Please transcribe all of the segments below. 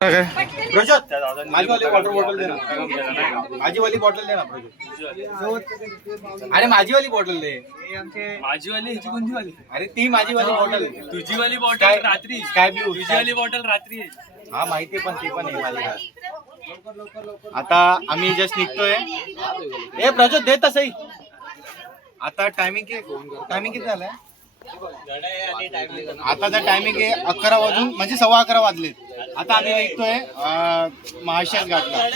प्रजोत माझीवाली water bottle दे ना, माझीवाली bottle दे ना प्रजोत. अरे माझीवाली बॉटल दे. माझीवाली ह्याची कोणती वाली? अरे ती माझीवाली बॉटल. तुझीवाली बॉटल रात्री. Sky blue. तुझीवाली बॉटल रात्री. हा माहिती पण ती पण आहे माझ्याकडे. आता आम्ही जस्ट निघतोय. ए प्रजोत दे तसही. आता टायमिंग किती झालंय? आता टायमिंग आहे 11 वाजून म्हणजे 11:15 वाजले. आता आम्ही निघतोय महाशय घाटला.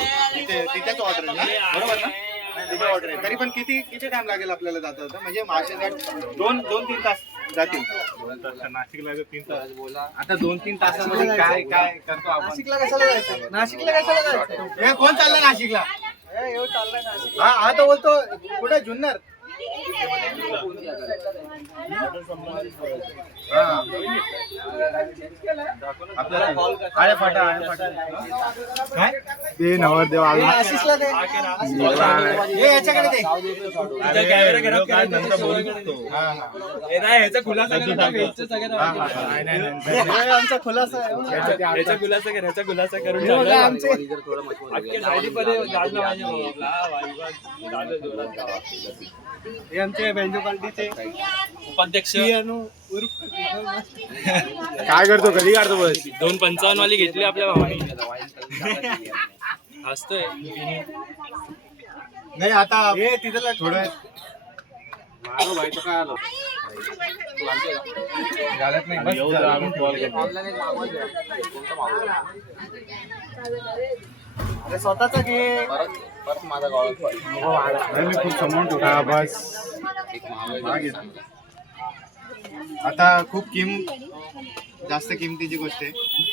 तिथेच ऑर्डर आहे बरोबर ना? तिथे ऑर्डर आहे. तरी पण किती टाइम लागेल आपल्याला जाता जाता? म्हणजे महाशय घाट 2-3 तास जातील. नाशिकला 3 तास. आता 2-3 तासामध्ये काय करतो आपण? नाशिकला कशाला जायचं? नाशिकला कशाला जायचं? हे कोण चाललंय नाशिकला? येऊ चाललंय नाशिक. हा तो बोलतो कुठे जुन्नर. काय ते नवरदेव आशिषला दे. याच्याकडे दे. ह्याचा खुलासा आमचा खुलासा आहे. ह्याचा खुलासा कर, ह्याचा खुलासा करून हे आमचे बेंजो पार्टीचे उपाध्यक्ष काय करतो कधी काढतो बस 255 वाली घेतली आपल्या भावाने. हसतोय. नाही आता तिथं थोडं घालत नाही स्वतःचा घे. खूप समोर ठेवला बस. आता खूप जास्त किमतीची गोष्ट आहे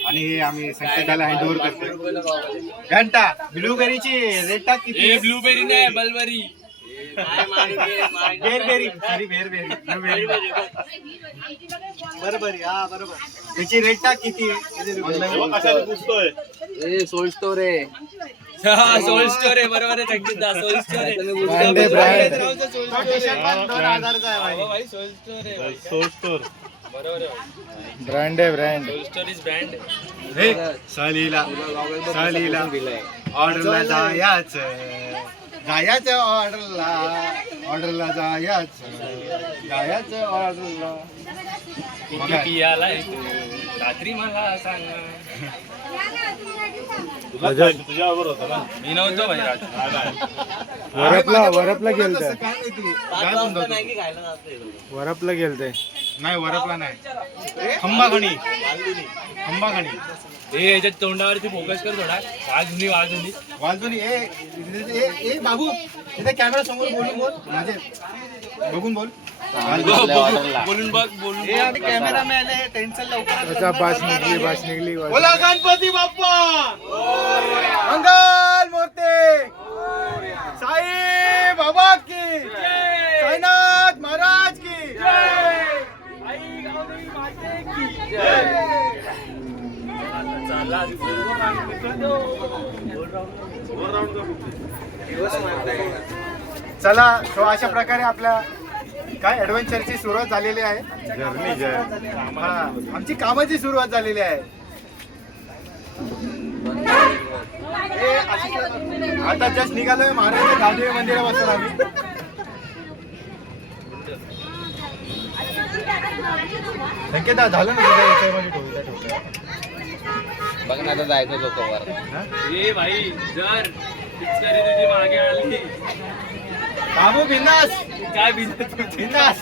आणि हे आम्ही संकेताला हँड ओव्हर करतोय. घंटा ब्लूबेरीची रेट टाक किती? ब्लूबेरी नाही बलबेरी. Barberry sorry barberry. बरोबर हा बरोबर. त्याची रेट टाक किती? सोल स्टोर आहे. सोल स्टोर आहे बरोबर आहे. सोल स्टोर आहे. 2000चा आहे भाई. सोल स्टोर बरोबर आहे. ब्रँड आहे brand. Soul store is brand. रे सहलीला ऑर्डरला जायचं ऑर्डरला जायचं ऑर्डरला. किती पियाला रात्री मला सांग. तुझ्याबरोबर होता ना? मी नव्हतो भाई रात्री. वरपला गेलते. वरपला गेलते. नाही वरपला नाही. खंबाखणी हे याच्या तोंडावरती फोकस कर थोडा. वाजून ए बाबू इथे कॅमेरा समोर बोल म्हणजे बघून बोल. बोलून बघ बोलून. कॅमेरामॅन आहे टेन्शन लवकर. बास निघली बोला गणपती बाप्पा मंगल मूर्ती साई बाबा की साईनाथ महाराज की चला. तो अशा प्रकारे आपल्या काय ऍडव्हेंचरची सुरुवात झालेली आहे. आमची कामाची सुरुवात झालेली आहे. आता जस्ट निघालोय महाराज गावदेवी मंदिरापासून आम्ही. संकेत झालं ना तुझ्या याच्यामध्ये ठेवलं. बघ ना आता जायचं लोकांवर. ए भाई जर पिचकारी तुझी मागे आली. बाबू बिंदास काय बिंदास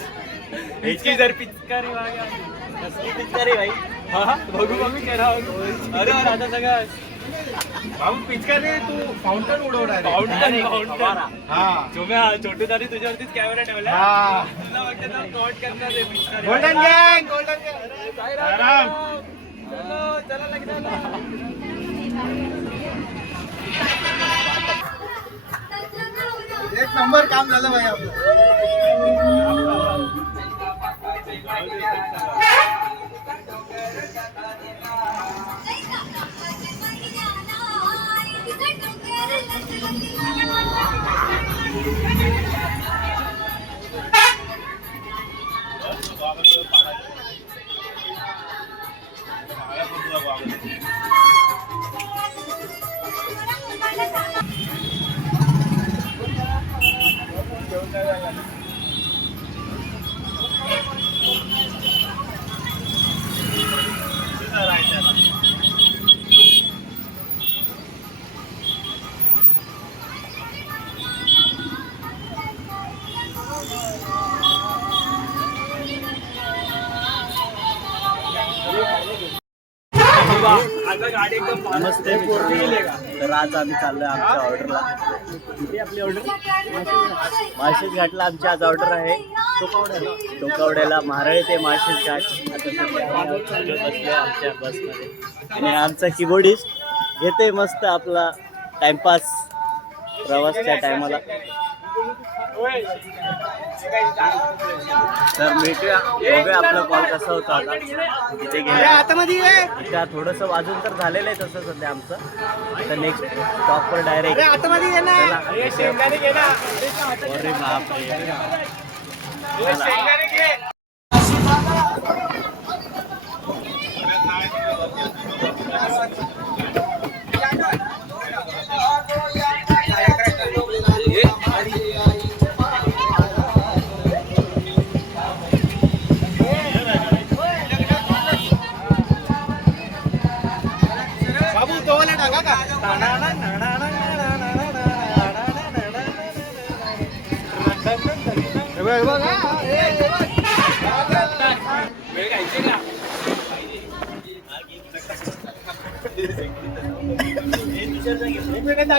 ह्याची जर पिचकारी मागे आली. कसली पिचकारी भाई? बघू करा. अरे आता सगळं बाबू पिचकारी तू फाउंटन उडवणार. फाउंटन. हा छोटे दारी तुझ्यावरतीच कॅमेरा ठेवला. हा तुला वाटतं ना फ्रॉड करणार आहे पिचकारी. गोल्डन गँग. चला लग्नाला. एक नंबर काम झालं भाई आपलं. नमस्ते मित्रांनो. तर आज आम्ही चाललोय आमच्या ऑर्डरला. किती आपली ऑर्डर? माळशेज घाटला आमची आज ऑर्डर आहे. टोकावड्याला मारळ ते माळशेज घाट. आता सध्या आम्ही चाललोय बसलोय आमच्या बसमध्ये आणि आमचा कीबोर्डिस्ट घेते मस्त आपला टाइमपास प्रवासच्या टायमाला. तर भेटूया बघूया आपला कॉल कसा होता आता तिथे गेला. इथं थोडंसं वाजून तर झालेलं आहे तसं सध्या आमचं. आता नेक्स्ट स्टॉपवर डायरेक्ट. अरे बापरे. बाबू तोवाला टाका का?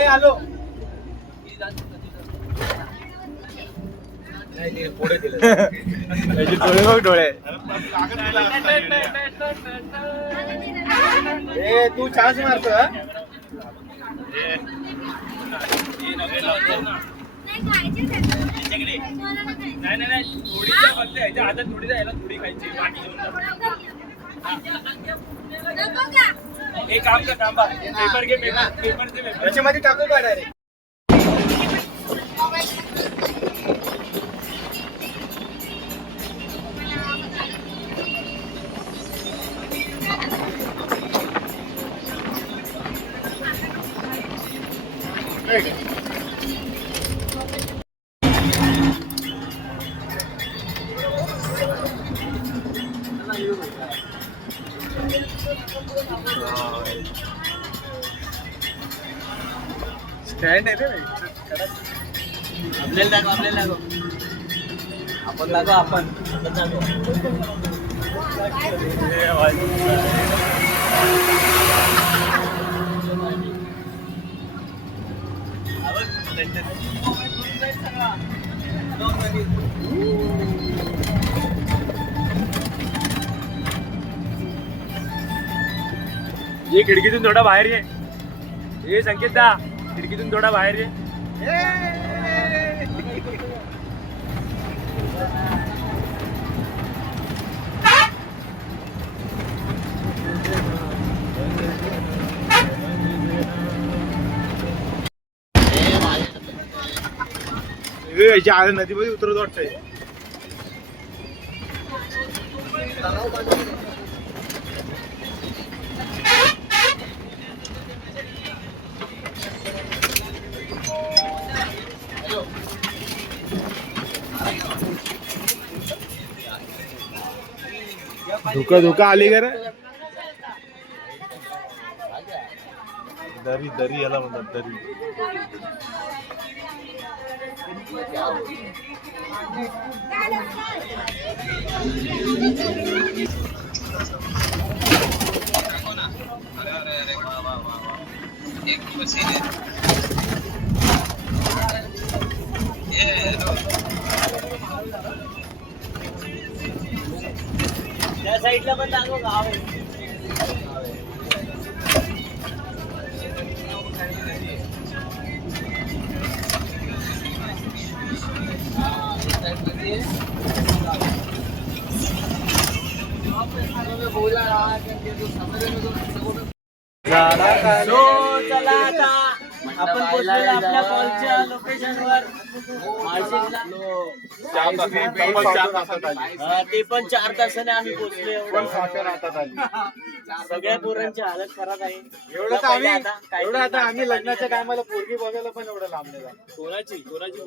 आलो डोळे बघ डोळे. ए तू चान्स मारतो हा? त्याच्यामध्ये टाकू का डायरेक्ट? स्टँड आहे रे. आपल्याला दाखव. आपण दाखव. ये खिडकीतून थोडा बाहेर ये. ये संकेत दा खिडकीतून थोडा बाहेर ये. नदीमध्ये उतरत वाटतंय. धोका आली का रे? दरी याला म्हणतात दरी. त्या साईडला पण दाखव गाव आहे. चला आता आपण पोहोचलेलो आपल्या कॉलच्या लोकेशनवर माळशेजला. ते पण 4 तासाने आम्ही पोहोचलो. सगळ्या पोरांची हालत खराब आहे. एवढं आता आम्ही लग्नाच्या टायमाला पोरगी बघायला पण एवढं लांब नाही जात. कोणाची पोरगी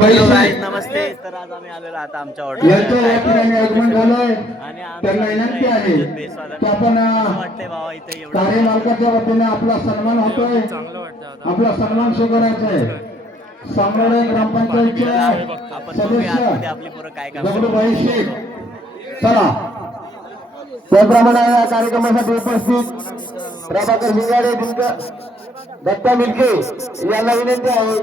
हॅलो गाईज, नमस्ते. तर आज आम्ही आलेलो आता आमच्या यांचं या ठिकाणी आगमन झालंय. आणि त्यांना विनंती आहे की आपण वाटतंय बाबा इथे एवढं कार्यमालकाच्या वतीने आपला सन्मान होतोय, आपला सन्मान स्वीकारायचा आहे. सांगोळे ग्रामपंचायतचे आपण बघूया आतमध्ये सदस्य आपली पोरं काय काम दगडूभाई शेख. चला त्याप्रमाणे या कार्यक्रमासाठी उपस्थित प्रभाकर शिंगाडे, दत्ता मिलके यांना विनंती आहे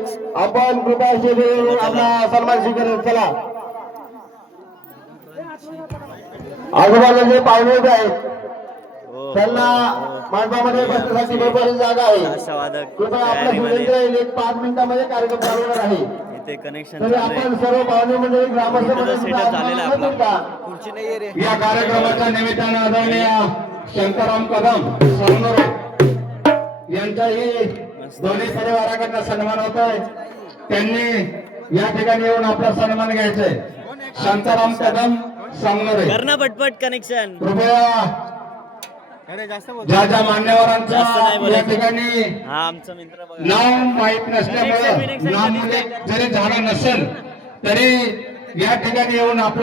आपण कृपा शेती आपला सन्मान स्वीकारत. चला आजूबाजूला जे पाहुणे उभे आहेत त्यांना मंडपामध्ये बसण्यासाठी भरपूर जागा आहे. आशावादक कृपया आपला तयारीमध्ये सुविधा येईल. 5 मिनिटांमध्ये कार्यक्रम चालू होणार आहे. इथे कनेक्शन तरी आपण सर्व पाहुणे मंडळी ग्रामस्थ मंडळी सेटअप झालेला आहे आपला. का? या कार्यक्रमाच्या निमित्तानं आदरणीय शंकरराव कदम सोनर यांचाही दोन्ही परिवाराकडनं सन्मान होत आहे. त्यांनी या ठिकाणी येऊन आपला सन्मान घ्यायचाय. शांताराम कदम सांगणारे करणं पटपट कनेक्शन. कृपया अरे जास्त बोल. ज्या ज्या जास्त नाही मान्यवरांचा बोलायचं. या ठिकाणी हा आमचा मित्र बघा. नाव माहीत नसल्यामुळे नाव जरी झालं नसेल तरी या ठिकाणी येऊन आपलं